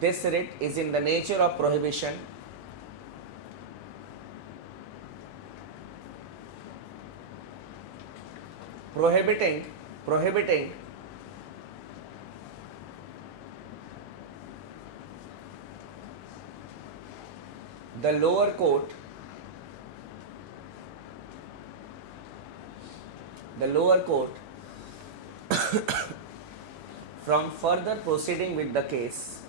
this writ is in the nature of prohibition, prohibiting the lower court from further proceeding with the case,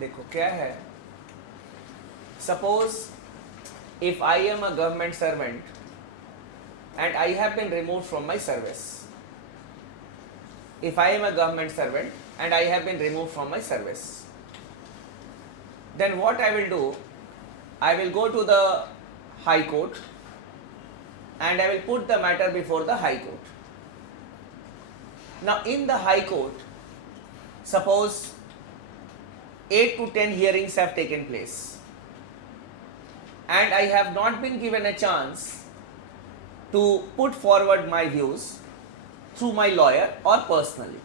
देखो क्या है, suppose if I am a government servant and I have been removed from my service. If I am a government servant and I have been removed from my service, then what I will do, I will go to the High Court and I will put the matter before the High Court. Now in the High Court, suppose 8 to 10 hearings have taken place and I have not been given a chance to put forward my views through my lawyer or personally.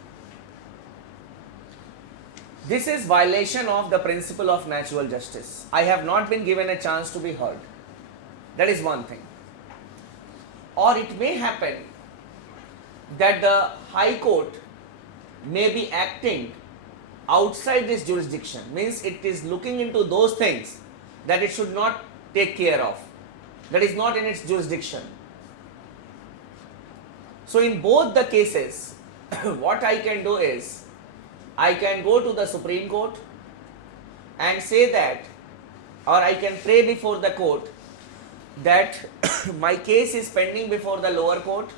This is violation of the principle of natural justice. I have not been given a chance to be heard. That is one thing. Or it may happen that the High Court may be acting outside this jurisdiction, means it is looking into those things that it should not take care of, that is not in its jurisdiction. So in both the cases, what I can do is, I can go to the Supreme Court and say that, or I can pray before the court that my case is pending before the lower court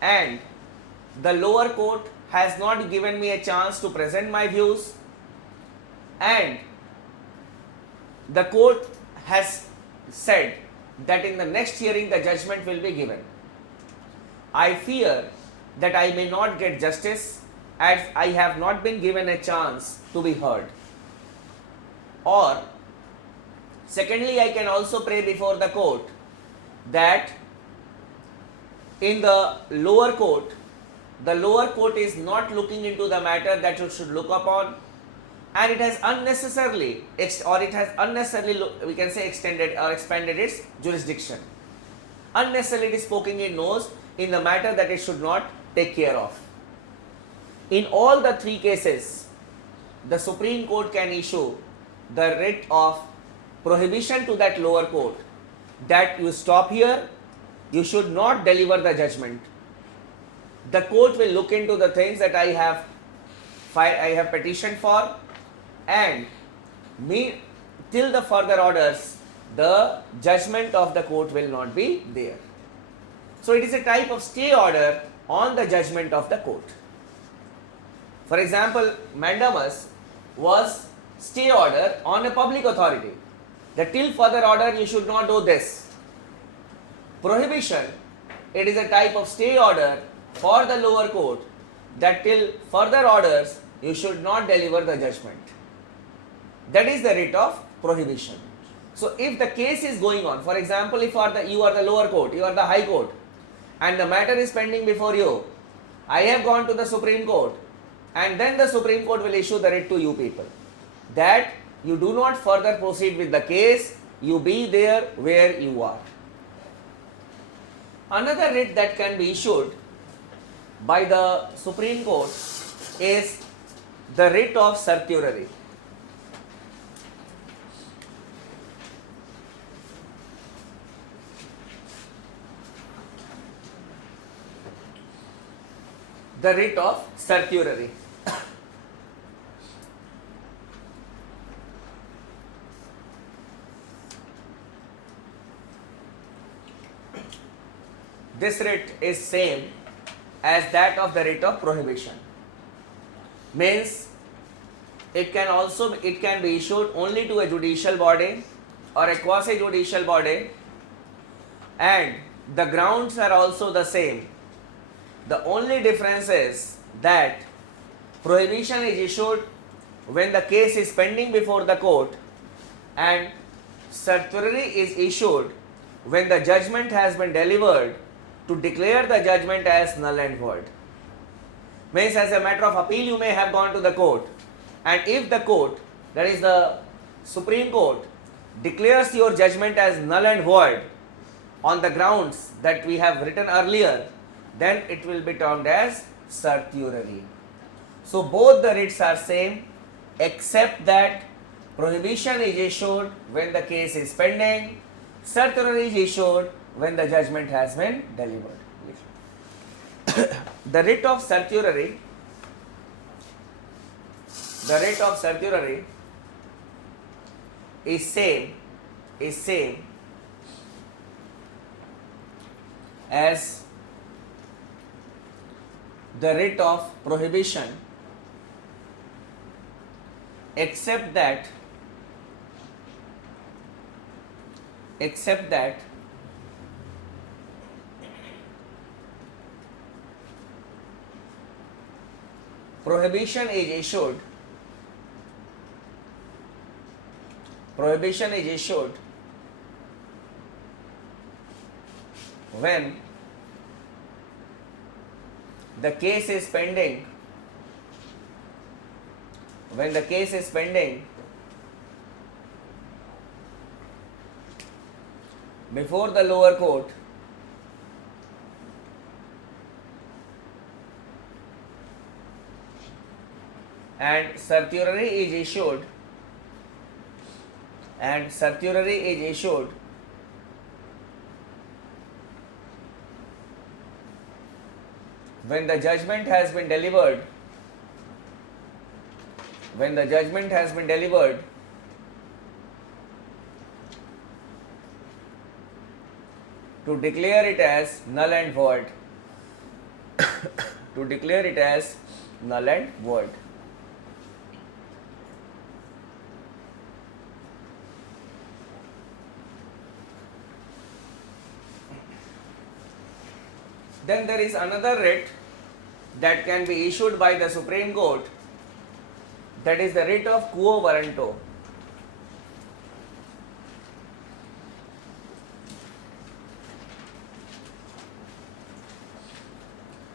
and the lower court has not given me a chance to present my views and the court has said that in the next hearing the judgment will be given. I fear that I may not get justice as I have not been given a chance to be heard. Or secondly, I can also pray before the court that in the lower court is not looking into the matter that it should look upon, and it has unnecessarily we can say extended or expanded its jurisdiction. Unnecessarily it is poking its nose in the matter that it should not take care of. In all the three cases, the Supreme Court can issue the writ of prohibition to that lower court that you stop here, you should not deliver the judgment. The court will look into the things that I have petitioned for, and till the further orders, the judgment of the court will not be there. So it is a type of stay order on the judgment of the court. For example, mandamus was stay order on a public authority, that till further order you should not do this. Prohibition, it is a type of stay order for the lower court, that till further orders you should not deliver the judgment. That is the writ of prohibition. So if the case is going on, for example, if you are the lower court, you are the High Court, and the matter is pending before you, I have gone to the Supreme Court, and then the Supreme Court will issue the writ to you people that you do not further proceed with the case, you be there where you are. Another writ that can be issued by the Supreme Court is the writ of certiorari. The writ of certiorari. This writ is same as that of the writ of prohibition. Means it can be issued only to a judicial body or a quasi judicial body, and the grounds are also the same. The only difference is that prohibition is issued when the case is pending before the court, and certiorari is issued when the judgment has been delivered to declare the judgment as null and void. Means as a matter of appeal you may have gone to the court, and if the court, that is the Supreme Court, declares your judgment as null and void on the grounds that we have written earlier, then it will be termed as certiorari. So both the writs are same, except that prohibition is issued when the case is pending, certiorari is issued when the judgment has been delivered. The writ of certiorari, is same as the writ of prohibition, except that prohibition is issued when the case is pending before the lower court and certiorari is issued when the judgment has been delivered to declare it as null and void. Then there is another writ that can be issued by the Supreme Court, that is the writ of quo warranto.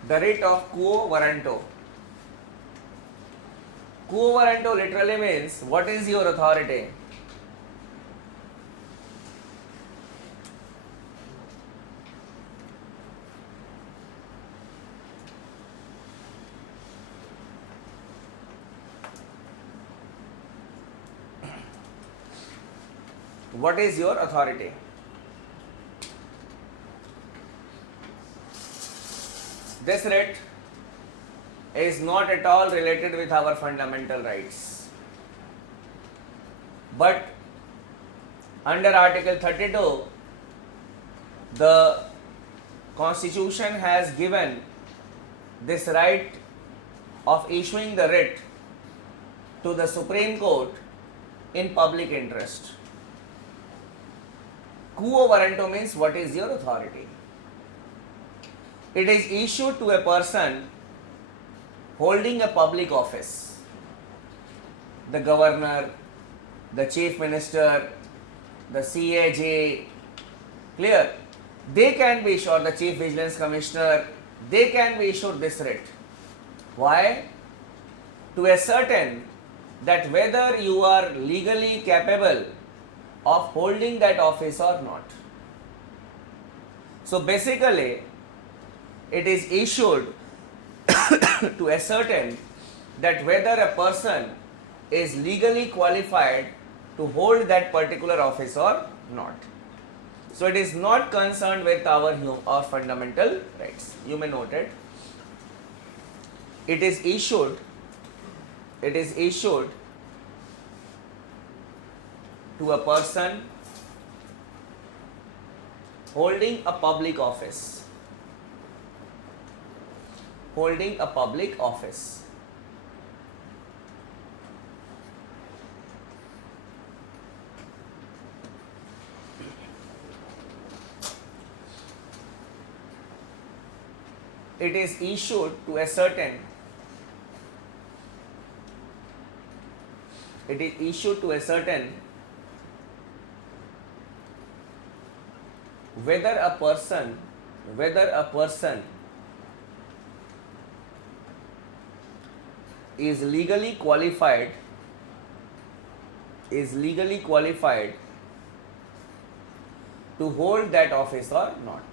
The writ of quo warranto. Quo warranto literally means what is your authority? What is your authority? This writ is not at all related with our fundamental rights. But under Article 32, the Constitution has given this right of issuing the writ to the Supreme Court in public interest. Quo warranto means what is your authority? It is issued to a person holding a public office. The governor, the chief minister, the CAG, clear? They can be issued, the chief vigilance commissioner, they can be issued this writ. Why? To ascertain that whether you are legally capable of holding that office or not. So basically, it is issued to ascertain that whether a person is legally qualified to hold that particular office or not. So it is not concerned with our fundamental rights. You may note it. It is issued to a person holding a public office. It is issued to ascertain it is issued to a certain whether a person is legally qualified to hold that office or not.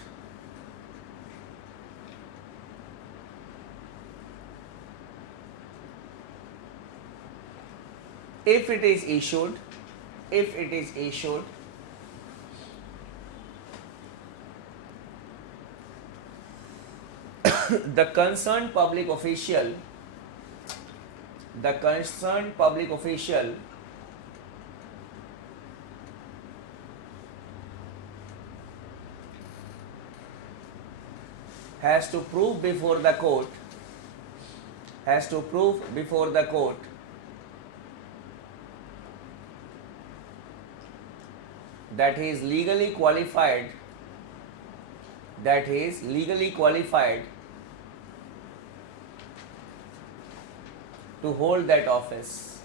If it is issued, the concerned public official has to prove before the court that he is legally qualified to hold that office.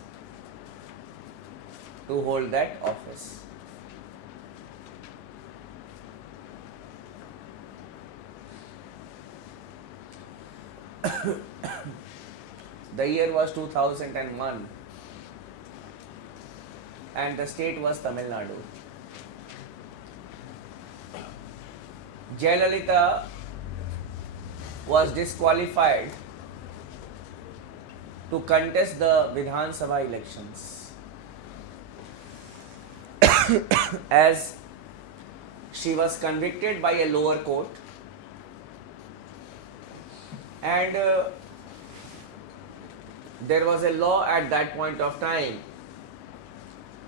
The year was 2001 and the state was Tamil Nadu. Jayalalitha was disqualified to contest the Vidhan Sabha elections as she was convicted by a lower court, and there was a law at that point of time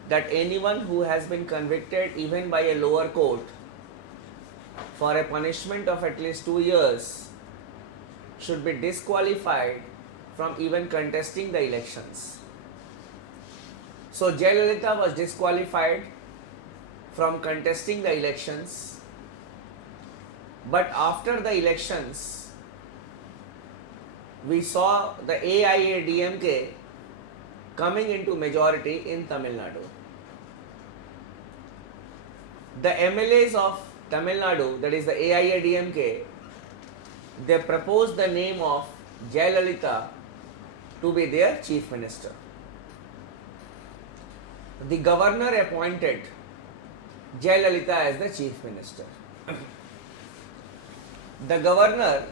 that anyone who has been convicted even by a lower court for a punishment of at least 2 years should be disqualified from even contesting the elections. So Jayalalitha was disqualified from contesting the elections, but after the elections we saw the AIADMK coming into majority in Tamil Nadu. The MLAs of Tamil Nadu, that is the AIADMK, they proposed the name of Jayalalitha to be their chief minister. The governor appointed Jayalalitha as the chief minister. The governor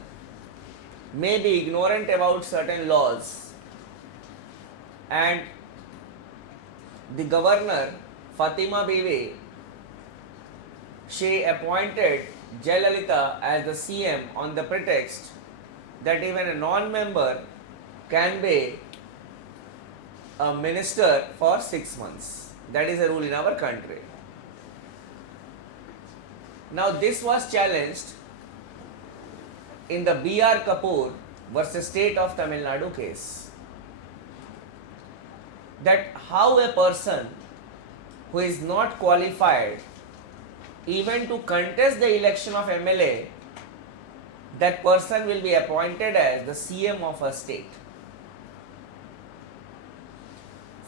may be ignorant about certain laws, and the governor, Fatima Bibi, she appointed Jayalalitha as the CM on the pretext that even a non-member can be a minister for 6 months. That is a rule in our country. Now this was challenged in the B.R. Kapoor versus State of Tamil Nadu case, that how a person who is not qualified even to contest the election of MLA, that person will be appointed as the CM of a state.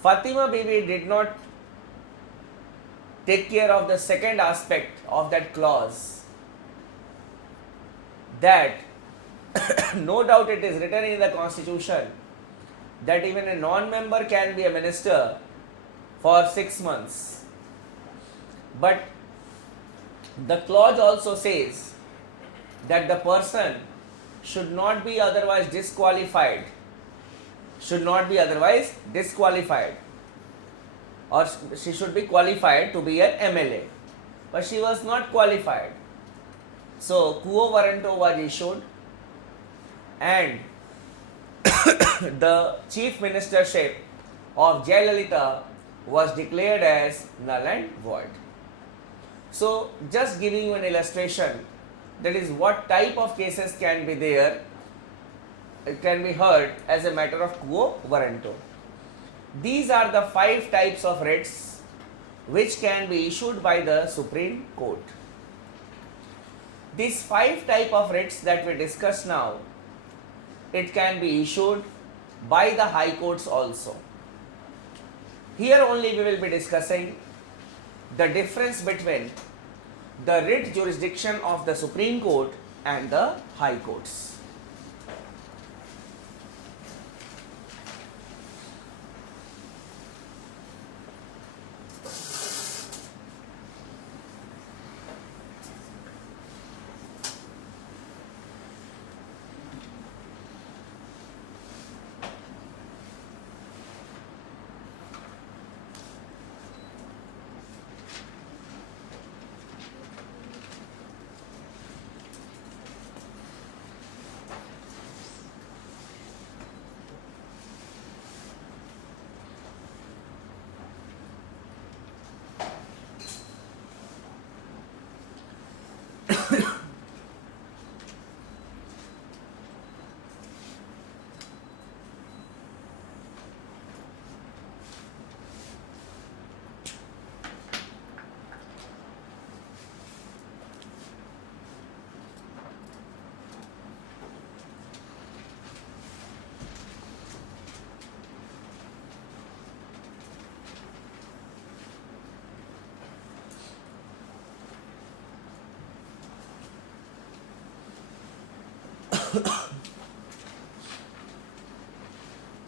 Fatima Bibi did not take care of the second aspect of that clause, that no doubt it is written in the constitution that even a non-member can be a minister for 6 months, but the clause also says that the person should not be otherwise disqualified, or she should be qualified to be an MLA, but she was not qualified. So quo warranto was issued and the chief ministership of Jayalalitha was declared as null and void. So just giving you an illustration, that is what type of cases can be there, it can be heard as a matter of quo warranto. These are the 5 types of writs which can be issued by the Supreme Court. These 5 type of writs that we discuss now, it can be issued by the High Courts also. Here only we will be discussing the difference between the writ jurisdiction of the Supreme Court and the High Courts.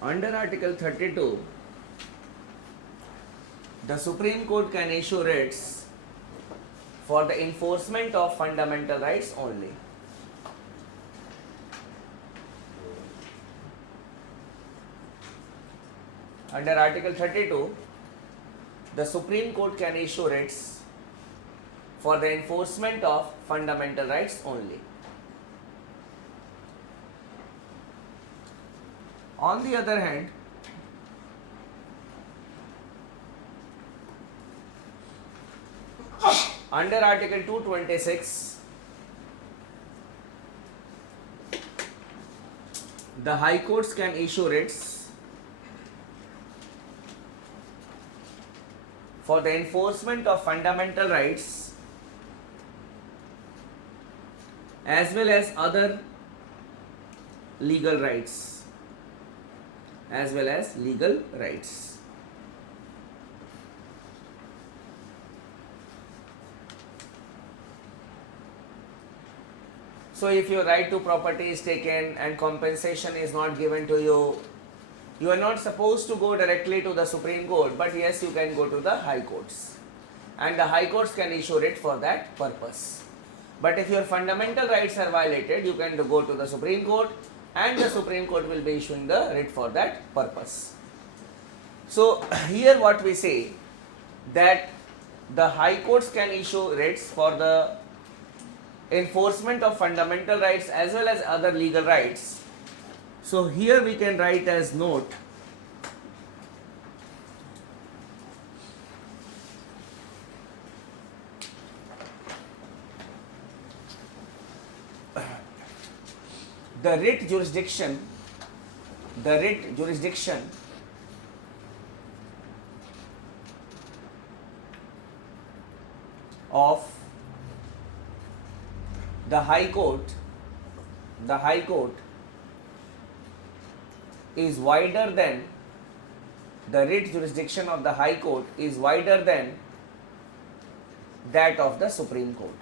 Under Article 32, the Supreme Court can issue writs for the enforcement of fundamental rights only. Under Article 32, the Supreme Court can issue writs for the enforcement of fundamental rights only. On the other hand, under Article 226, the High Courts can issue writs for the enforcement of fundamental rights as well as other legal rights. So if your right to property is taken and compensation is not given to you, you are not supposed to go directly to the Supreme Court, but yes, you can go to the High Courts, and the High Courts can issue it for that purpose. But if your fundamental rights are violated, you can go to the Supreme Court, and the Supreme Court will be issuing the writ for that purpose. So here what we say, that the High Courts can issue writs for the enforcement of fundamental rights as well as other legal rights. So here we can write as note, the writ jurisdiction of the High Court is wider than the writ jurisdiction of the High Court is wider than that of the Supreme Court.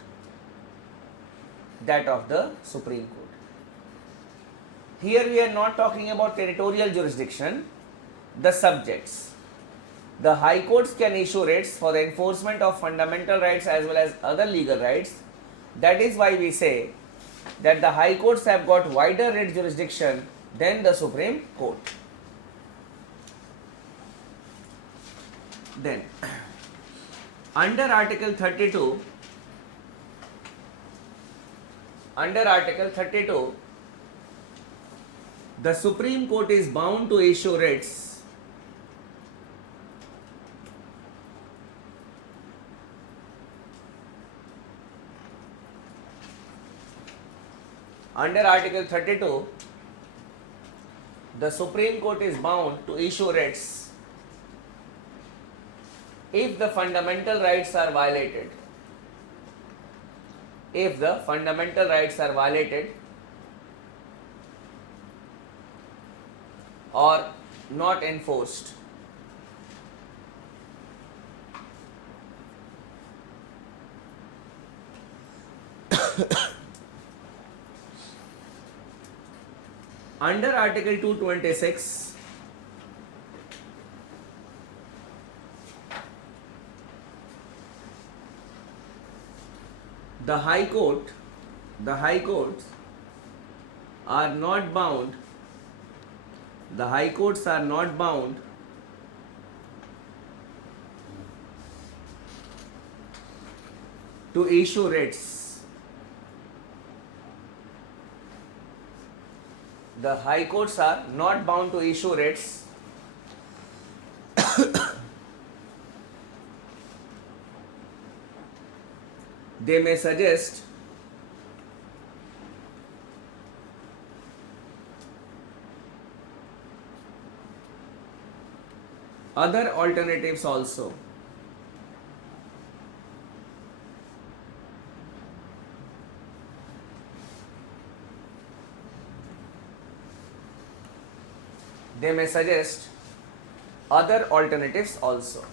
Here we are not talking about territorial jurisdiction, the subjects. The High Courts can issue writs for the enforcement of fundamental rights as well as other legal rights. That is why we say that the High Courts have got wider writ jurisdiction than the Supreme Court. Then, under Article 32, the Supreme Court is bound to issue writs under Article 32, the Supreme Court is bound to issue writs if the fundamental rights are violated. If the fundamental rights are violated or not enforced. under Article 226, the High Courts are not bound, the High Courts are not bound to issue writs. The High Courts are not bound to issue writs they may suggest other alternatives also. They may suggest other alternatives also.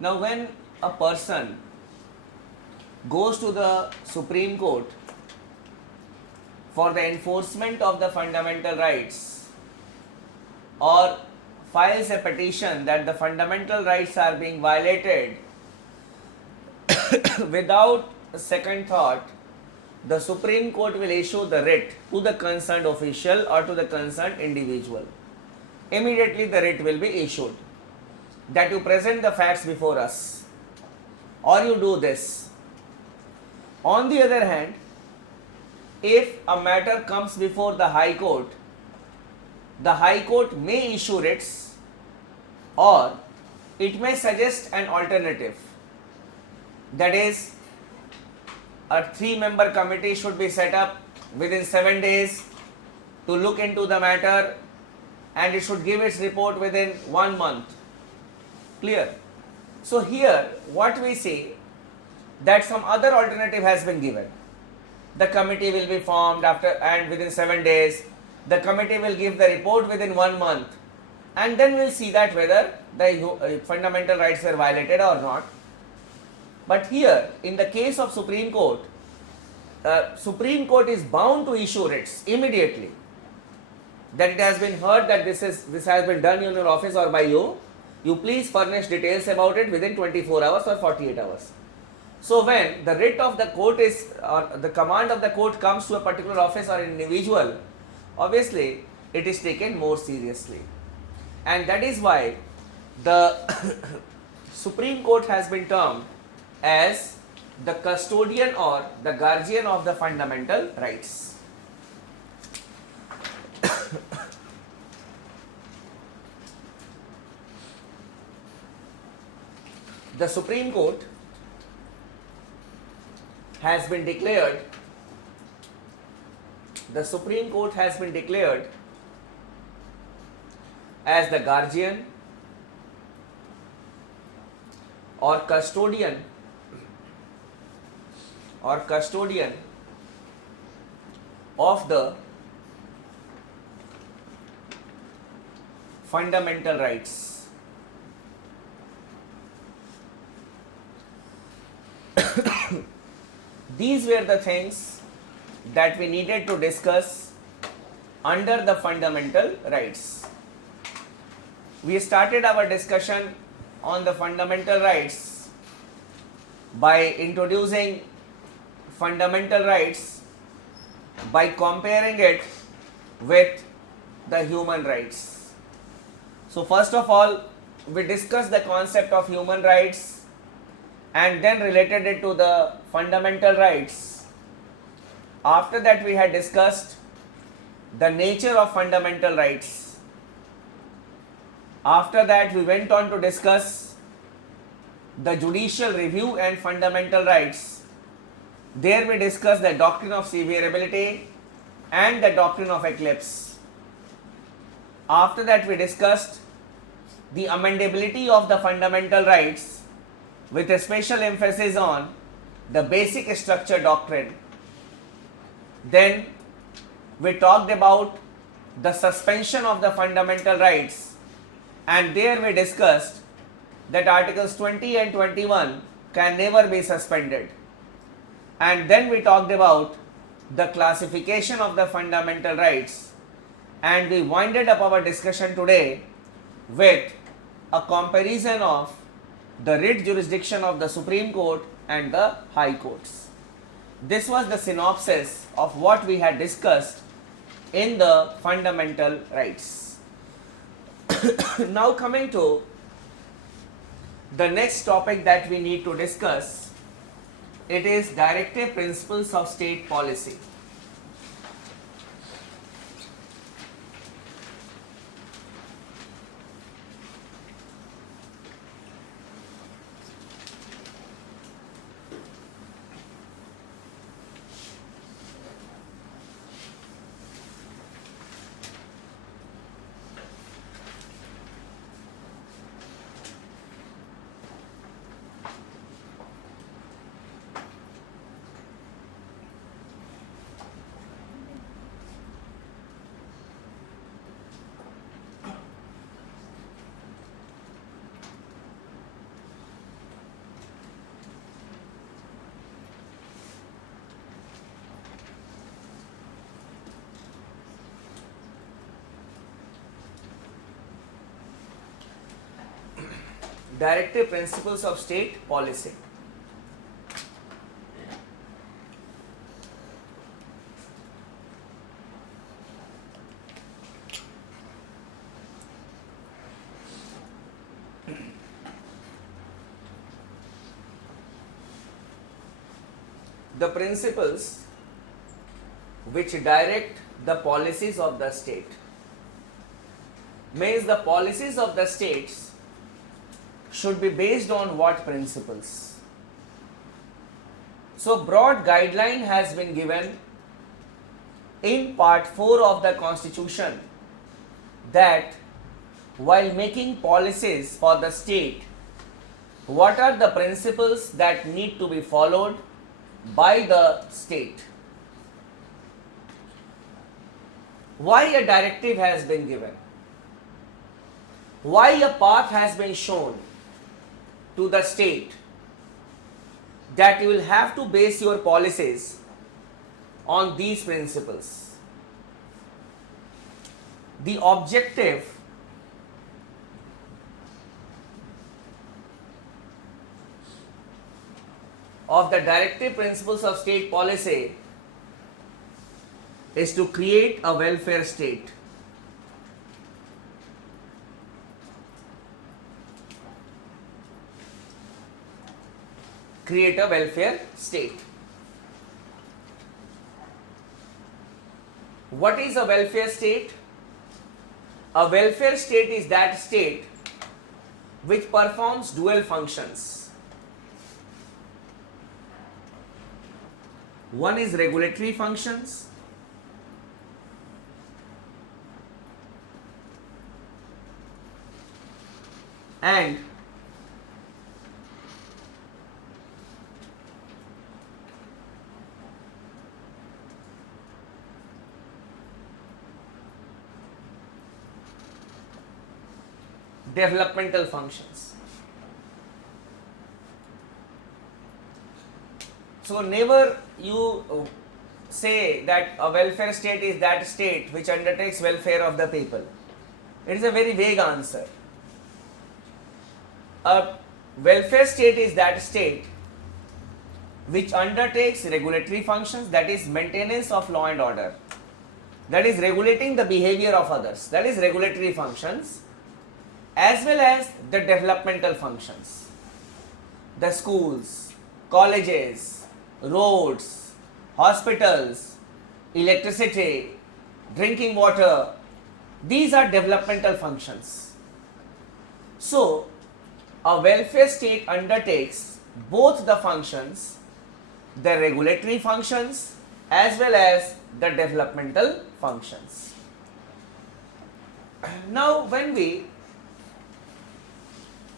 Now, when a person goes to the Supreme Court for the enforcement of the fundamental rights or files a petition that the fundamental rights are being violated, without a second thought, the Supreme Court will issue the writ to the concerned official or to the concerned individual. Immediately the writ will be issued that you present the facts before us or you do this. On the other hand, if a matter comes before the High Court may issue writs or it may suggest an alternative. That is, a 3-member committee should be set up within 7 days to look into the matter and it should give its report within 1 month. Clear? So here what we see, that some other alternative has been given. The committee will be formed and within 7 days, the committee will give the report within 1 month, and then we'll see that whether the fundamental rights were violated or not. But here, in the case of Supreme Court is bound to issue writs immediately. That it has been heard that this has been done in your office or by you. You please furnish details about it within 24 hours or 48 hours. So when the writ of the court is, or the command of the court comes to a particular office or an individual, obviously it is taken more seriously. And that is why the Supreme Court has been termed as the custodian or the guardian of the fundamental rights. The Supreme Court has been declared as the guardian or custodian of the fundamental rights. These were the things that we needed to discuss under the fundamental rights. We started our discussion on the fundamental rights by introducing fundamental rights by comparing it with the human rights. So first of all, we discussed the concept of human rights and then related it to the fundamental rights. After that, we had discussed the nature of fundamental rights. After that, we went on to discuss the judicial review and fundamental rights. There we discussed the doctrine of severability and the doctrine of eclipse. After that, we discussed the amendability of the fundamental rights with a special emphasis on the basic structure doctrine. Then we talked about the suspension of the fundamental rights, and there we discussed that articles 20 and 21 can never be suspended. And then we talked about the classification of the fundamental rights, and we winded up our discussion today with a comparison of the writ jurisdiction of the Supreme Court and the High Courts. This was the synopsis of what we had discussed in the fundamental rights. Now coming to the next topic that we need to discuss, it is directive principles of state policy. Directive principles of state policy. The principles which direct the policies of the state means the policies of the states should be based on what principles? So broad guideline has been given in part 4 of the Constitution that while making policies for the state, what are the principles that need to be followed by the state? Why a directive has been given? Why a path has been shown to the state that you will have to base your policies on these principles? The objective of the directive principles of state policy is to create a welfare state. Create a welfare state. What is a welfare state? A welfare state is that state which performs dual functions. One is regulatory functions and developmental functions. So never you say that a welfare state is that state which undertakes welfare of the people. It is a very vague answer. A welfare state is that state which undertakes regulatory functions, that is maintenance of law and order, that is regulating the behavior of others, that is regulatory functions, as well as the developmental functions, the schools, colleges, roads, hospitals, electricity, drinking water, these are developmental functions. So, a welfare state undertakes both the functions, the regulatory functions as well as the developmental functions. Now, when we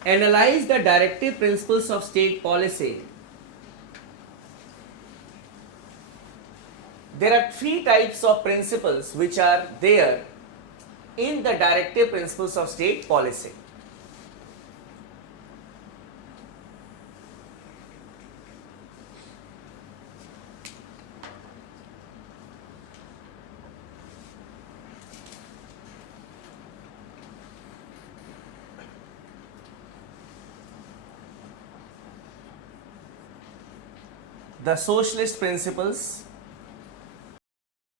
analyze the directive principles of state policy, there are three types of principles which are there in the directive principles of state policy. the socialist principles